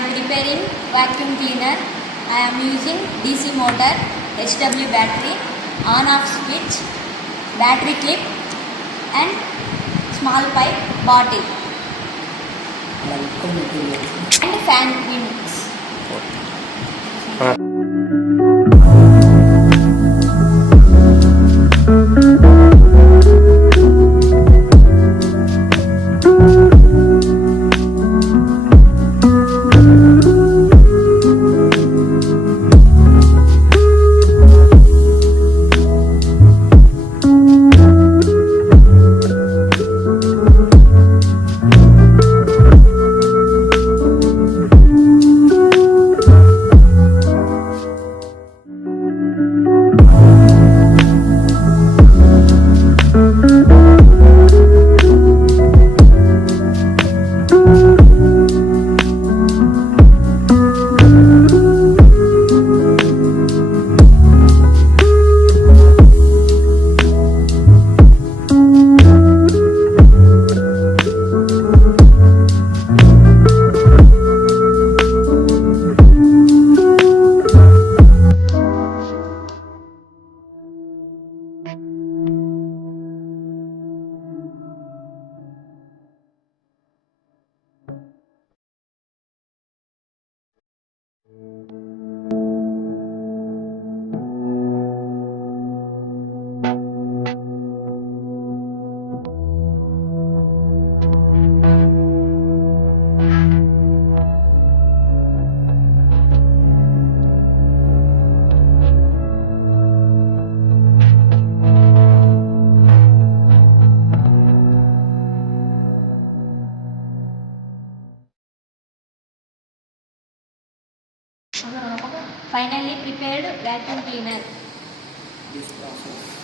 am preparing vacuum cleaner. I am using DC motor, HW battery, on-off switch, battery clip and small pipe bottle and fan wings. Finally prepared vacuum cleaner. This process